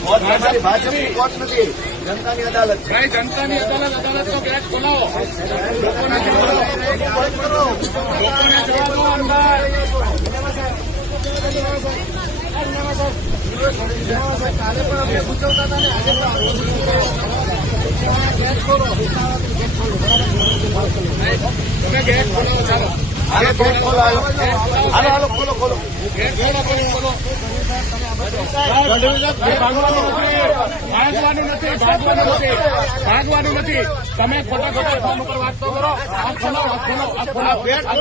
તમારી ભાજપની કોર્ટ નથી. જનતાની અદાલત છે. જનતાની અદાલત અદાલતનો ગેટ ખોલાવો. લોકોને જવા દો. તમે ગેટ ખોલાવો ચાલો. હાલો ગેટ ખોલો હાલો હાલો હાલો ખોલો ખોલો ખોલો ખોલો ખોલો. ભાગવાનું નથી ભાગવાનું નથી ભાગવાનું નથી તમે ખોટા ખોટા ફોન ઉપર વાત તો કરો આ ખોલો આ ખોલો આ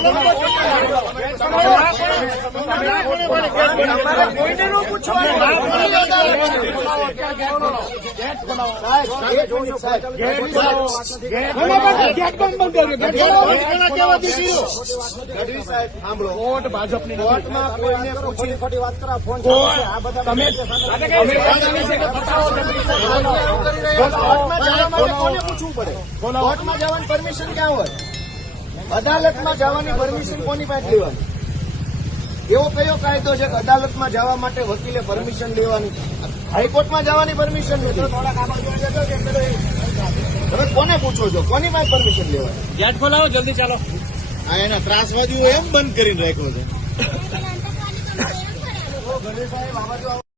ખોલો કોઈને નો પરમિશન ક્યાં હોય અદાલતમાં જવાની પરમિશન કોની પાસે લેવાની એવો કયો કાયદો છે કે અદાલતમાં જવા માટે વકીલે પરમિશન લેવાની? હાઈકોર્ટમાં જવાની પરમિશન નથી તમે કોને પૂછો છો? કોની પાસે પરમિશન લેવાય? ગેટ ખોલાવો જલ્દી ચાલો. આ એના ત્રાસવાદીઓ એમ બંધ કરીને રાખ્યો છે. ગણેશભાઈ